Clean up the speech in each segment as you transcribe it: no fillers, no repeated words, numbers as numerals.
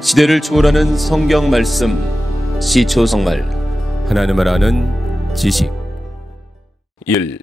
시대를 초월하는 성경 말씀, 시초성말, 하나님을 아는 지식. 1.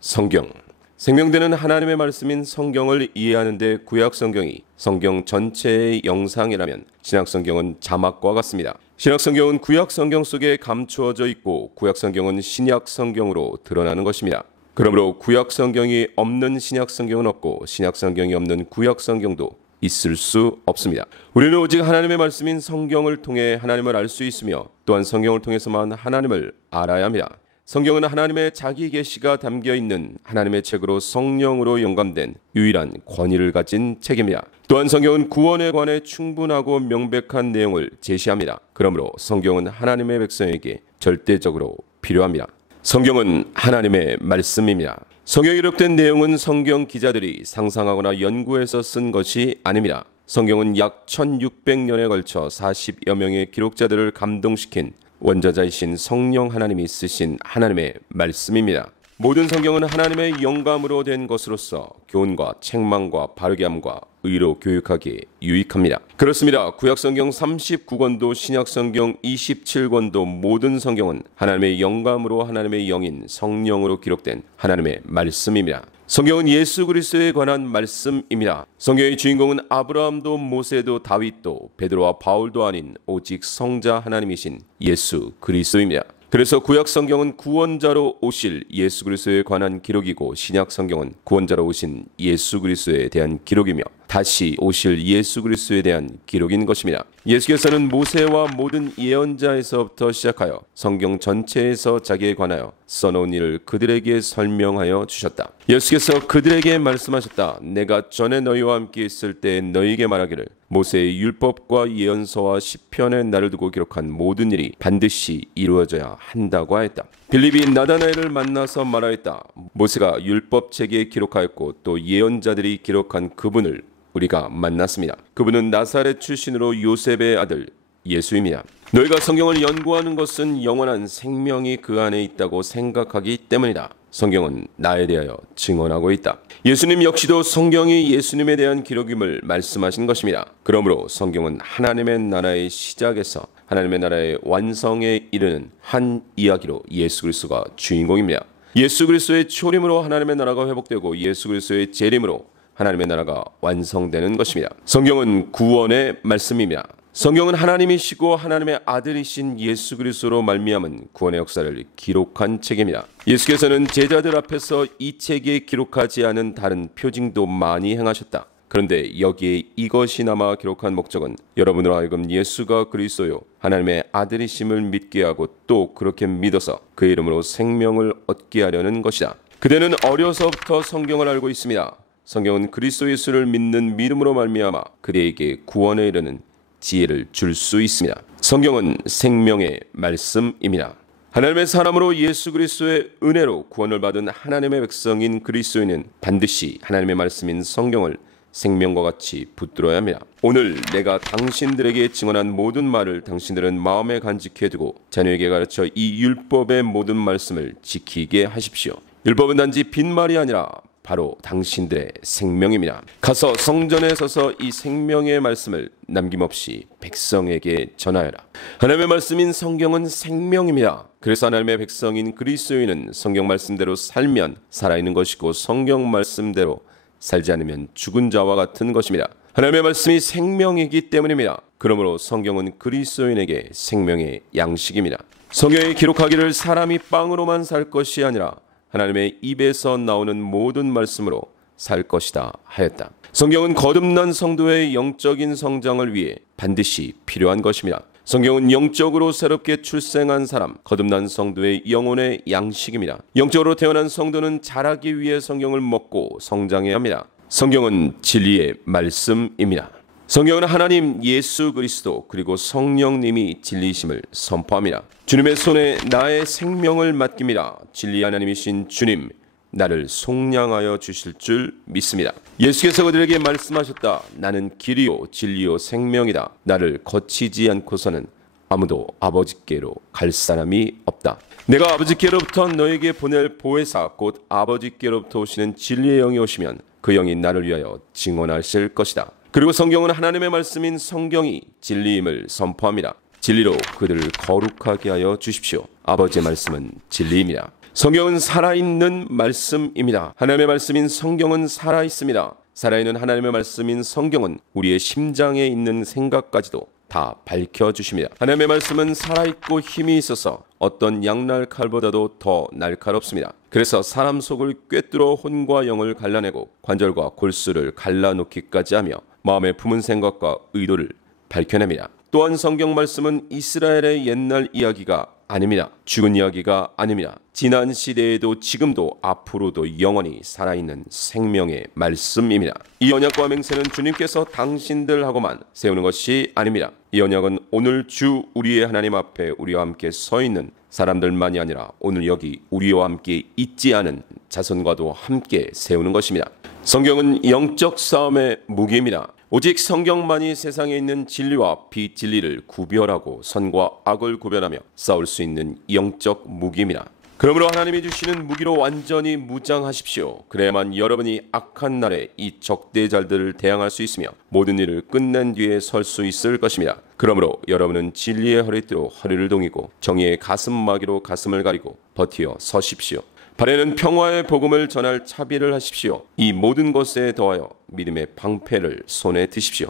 성경. 생명되는 하나님의 말씀인 성경을 이해하는 데 구약 성경이 성경 전체의 영상이라면 신약 성경은 자막과 같습니다. 신약 성경은 구약 성경 속에 감추어져 있고 구약 성경은 신약 성경으로 드러나는 것입니다. 그러므로 구약 성경이 없는 신약 성경은 없고 신약 성경이 없는 구약 성경도 있을 수 없습니다. 우리는 오직 하나님의 말씀인 성경을 통해 하나님을 알 수 있으며 또한 성경을 통해서만 하나님을 알아야 합니다. 성경은 하나님의 자기 계시가 담겨있는 하나님의 책으로 성령으로 영감된 유일한 권위를 가진 책입니다. 또한 성경은 구원에 관해 충분하고 명백한 내용을 제시합니다. 그러므로 성경은 하나님의 백성에게 절대적으로 필요합니다. 성경은 하나님의 말씀입니다. 성경에 기록된 내용은 성경 기자들이 상상하거나 연구해서 쓴 것이 아닙니다. 성경은 약 1600년에 걸쳐 40여 명의 기록자들을 감동시킨 원저자이신 성령 하나님이 쓰신 하나님의 말씀입니다. 모든 성경은 하나님의 영감으로 된 것으로서 교훈과 책망과 바르게 함과 의로 교육하기에 유익합니다. 그렇습니다. 구약 성경 39권도 신약 성경 27권도 모든 성경은 하나님의 영감으로 하나님의 영인 성령으로 기록된 하나님의 말씀입니다. 성경은 예수 그리스도에 관한 말씀입니다. 성경의 주인공은 아브라함도 모세도 다윗도 베드로와 바울도 아닌 오직 성자 하나님이신 예수 그리스도입니다. 그래서 구약 성경은 구원자로 오실 예수 그리스도에 관한 기록이고 신약 성경은 구원자로 오신 예수 그리스도에 대한 기록이며 다시 오실 예수 그리스도에 대한 기록인 것입니다. 예수께서는 모세와 모든 예언자에서부터 시작하여 성경 전체에서 자기에 관하여 써놓은 일을 그들에게 설명하여 주셨다. 예수께서 그들에게 말씀하셨다. 내가 전에 너희와 함께 있을 때 너희에게 말하기를 모세의 율법과 예언서와 시편에 나를 두고 기록한 모든 일이 반드시 이루어져야 한다고 하였다. 빌립이 나다나엘을 만나서 말하였다. 모세가 율법책에 기록하였고 또 예언자들이 기록한 그분을 우리가 만났습니다. 그분은 나사렛 출신으로 요셉의 아들 예수입니다. 너희가 성경을 연구하는 것은 영원한 생명이 그 안에 있다고 생각하기 때문이다. 성경은 나에 대하여 증언하고 있다. 예수님 역시도 성경이 예수님에 대한 기록임을 말씀하신 것입니다. 그러므로 성경은 하나님의 나라의 시작에서 하나님의 나라의 완성에 이르는 한 이야기로 예수 그리스도가 주인공입니다. 예수 그리스도의 초림으로 하나님의 나라가 회복되고 예수 그리스도의 재림으로 하나님의 나라가 완성되는 것입니다. 성경은 구원의 말씀입니다. 성경은 하나님이시고 하나님의 아들이신 예수 그리스도로 말미암은 구원의 역사를 기록한 책입니다. 예수께서는 제자들 앞에서 이 책에 기록하지 않은 다른 표징도 많이 행하셨다. 그런데 여기에 이것이 남아 기록한 목적은 여러분으로 하여금 예수가 그리스도요 하나님의 아들이심을 믿게 하고 또 그렇게 믿어서 그의 이름으로 생명을 얻게 하려는 것이다. 그대는 어려서부터 성경을 알고 있습니다. 성경은 그리스도 예수를 믿는 믿음으로 말미암아 그대에게 구원에 이르는 지혜를 줄 수 있습니다. 성경은 생명의 말씀입니다. 하나님의 사람으로 예수 그리스도의 은혜로 구원을 받은 하나님의 백성인 그리스도인은 반드시 하나님의 말씀인 성경을 생명과 같이 붙들어야 합니다. 오늘 내가 당신들에게 증언한 모든 말을 당신들은 마음에 간직해 두고 자녀에게 가르쳐 이 율법의 모든 말씀을 지키게 하십시오. 율법은 단지 빈말이 아니라 바로 당신들의 생명입니다. 가서 성전에 서서 이 생명의 말씀을 남김없이 백성에게 전하여라. 하나님의 말씀인 성경은 생명입니다. 그래서 하나님의 백성인 그리스도인은 성경 말씀대로 살면 살아있는 것이고 성경 말씀대로 살지 않으면 죽은 자와 같은 것입니다. 하나님의 말씀이 생명이기 때문입니다. 그러므로 성경은 그리스도인에게 생명의 양식입니다. 성경에 기록하기를 사람이 빵으로만 살 것이 아니라 하나님의 입에서 나오는 모든 말씀으로 살 것이다 하였다. 성경은 거듭난 성도의 영적인 성장을 위해 반드시 필요한 것입니다. 성경은 영적으로 새롭게 출생한 사람, 거듭난 성도의 영혼의 양식입니다. 영적으로 태어난 성도는 자라기 위해 성경을 먹고 성장해야 합니다. 성경은 진리의 말씀입니다. 성경은 하나님, 예수 그리스도 그리고 성령님이 진리이심을 선포합니다. 주님의 손에 나의 생명을 맡깁니다. 진리 하나님이신 주님, 나를 속량하여 주실 줄 믿습니다. 예수께서 그들에게 말씀하셨다. 나는 길이요 진리요 생명이다. 나를 거치지 않고서는 아무도 아버지께로 갈 사람이 없다. 내가 아버지께로부터 너에게 보낼 보혜사 곧 아버지께로부터 오시는 진리의 영이 오시면 그 영이 나를 위하여 증언하실 것이다. 그리고 성경은 하나님의 말씀인 성경이 진리임을 선포합니다. 진리로 그들을 거룩하게 하여 주십시오. 아버지의 말씀은 진리입니다. 성경은 살아있는 말씀입니다. 하나님의 말씀인 성경은 살아있습니다. 살아있는 하나님의 말씀인 성경은 우리의 심장에 있는 생각까지도 다 밝혀주십니다. 하나님의 말씀은 살아있고 힘이 있어서 어떤 양날 칼보다도 더 날카롭습니다. 그래서 사람 속을 꿰뚫어 혼과 영을 갈라내고 관절과 골수를 갈라놓기까지 하며 마음에 품은 생각과 의도를 밝혀냅니다. 또한 성경 말씀은 이스라엘의 옛날 이야기가 아닙니다. 죽은 이야기가 아닙니다. 지난 시대에도 지금도 앞으로도 영원히 살아있는 생명의 말씀입니다. 이 언약과 맹세는 주님께서 당신들하고만 세우는 것이 아닙니다. 이 언약은 오늘 주 우리의 하나님 앞에 우리와 함께 서 있는 사람들만이 아니라 오늘 여기 우리와 함께 있지 않은 자손과도 함께 세우는 것입니다. 성경은 영적 싸움의 무기입니다. 오직 성경만이 세상에 있는 진리와 비진리를 구별하고 선과 악을 구별하며 싸울 수 있는 영적 무기입니다. 그러므로 하나님이 주시는 무기로 완전히 무장하십시오. 그래야만 여러분이 악한 날에 이 적대자들을 대항할 수 있으며 모든 일을 끝낸 뒤에 설 수 있을 것입니다. 그러므로 여러분은 진리의 허리띠로 허리를 동이고 정의의 가슴마개로 가슴을 가리고 버티어 서십시오. 발에는 평화의 복음을 전할 차비를 하십시오. 이 모든 것에 더하여 믿음의 방패를 손에 드십시오.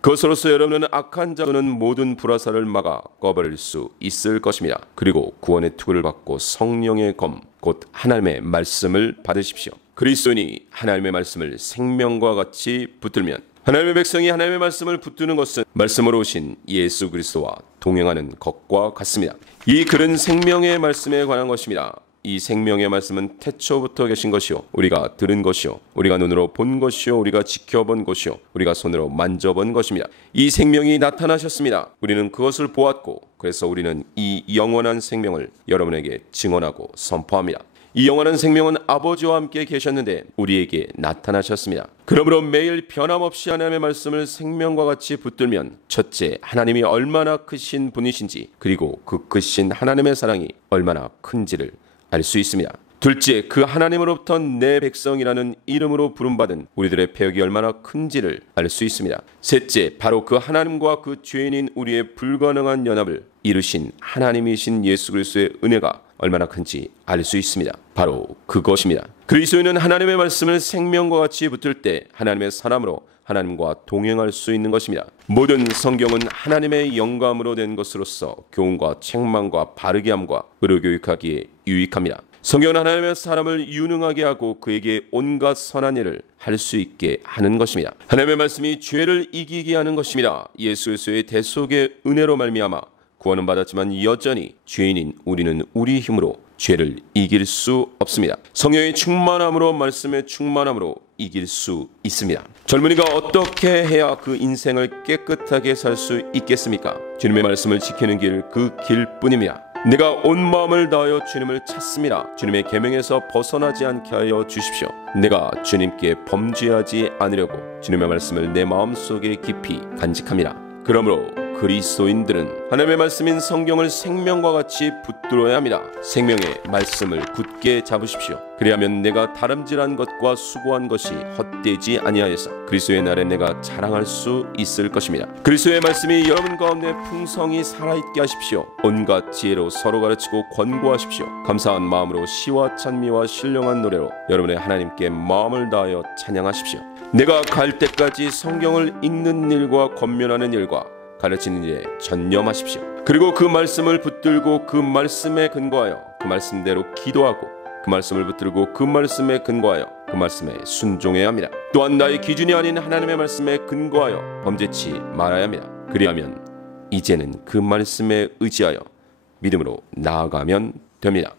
그것으로서 여러분은 악한 자는 모든 불화살을 막아 꺼버릴 수 있을 것입니다. 그리고 구원의 투구를 받고 성령의 검, 곧 하나님의 말씀을 받으십시오. 그리스도인이 하나님의 말씀을 생명과 같이 붙들면 하나님의 백성이 하나님의 말씀을 붙드는 것은 말씀으로 오신 예수 그리스도와 동행하는 것과 같습니다. 이 글은 생명의 말씀에 관한 것입니다. 이 생명의 말씀은 태초부터 계신 것이요 우리가 들은 것이요 우리가 눈으로 본 것이요 우리가 지켜본 것이요 우리가 손으로 만져본 것입니다. 이 생명이 나타나셨습니다. 우리는 그것을 보았고 그래서 우리는 이 영원한 생명을 여러분에게 증언하고 선포합니다. 이 영원한 생명은 아버지와 함께 계셨는데 우리에게 나타나셨습니다. 그러므로 매일 변함없이 하나님의 말씀을 생명과 같이 붙들면 첫째, 하나님이 얼마나 크신 분이신지 그리고 그 크신 하나님의 사랑이 얼마나 큰지를 알 수 있습니다. 둘째, 그 하나님으로부터 내 백성이라는 이름으로 부름받은 우리들의 폐역이 얼마나 큰지를 알 수 있습니다. 셋째, 바로 그 하나님과 그 죄인인 우리의 불가능한 연합을 이루신 하나님이신 예수 그리스도의 은혜가 얼마나 큰지 알 수 있습니다. 바로 그것입니다. 그리스도인은 하나님의 말씀을 생명과 같이 붙들 때 하나님의 사람으로 하나님과 동행할 수 있는 것입니다. 모든 성경은 하나님의 영감으로 된 것으로서 교훈과 책망과 바르게 함과 의로 교육하기에 유익합니다. 성경은 하나님의 사람을 유능하게 하고 그에게 온갖 선한 일을 할 수 있게 하는 것입니다. 하나님의 말씀이 죄를 이기게 하는 것입니다. 예수 그리스도의 대속의 은혜로 말미암아 구원은 받았지만 여전히 죄인인 우리는 우리 힘으로 죄를 이길 수 없습니다. 성령의 충만함으로 말씀의 충만함으로 이길 수 있습니다. 젊은이가 어떻게 해야 그 인생을 깨끗하게 살 수 있겠습니까? 주님의 말씀을 지키는 길, 그 길뿐입니다. 내가 온 마음을 다하여 주님을 찾습니다. 주님의 계명에서 벗어나지 않게 하여 주십시오. 내가 주님께 범죄하지 않으려고 주님의 말씀을 내 마음속에 깊이 간직합니다. 그러므로 그리스도인들은 하나님의 말씀인 성경을 생명과 같이 붙들어야 합니다. 생명의 말씀을 굳게 잡으십시오. 그리하면 내가 다름질한 것과 수고한 것이 헛되지 아니하여서 그리스도의 날에 내가 자랑할 수 있을 것입니다. 그리스도의 말씀이 여러분 가운데 풍성히 살아있게 하십시오. 온갖 지혜로 서로 가르치고 권고하십시오. 감사한 마음으로 시와 찬미와 신령한 노래로 여러분의 하나님께 마음을 다하여 찬양하십시오. 내가 갈 때까지 성경을 읽는 일과 권면하는 일과 가르치는 일에 전념하십시오. 그리고 그 말씀을 붙들고 그 말씀에 근거하여 그 말씀대로 기도하고 그 말씀을 붙들고 그 말씀에 근거하여 그 말씀에 순종해야 합니다. 또한 나의 기준이 아닌 하나님의 말씀에 근거하여 범죄치 말아야 합니다. 그리하면 이제는 그 말씀에 의지하여 믿음으로 나아가면 됩니다.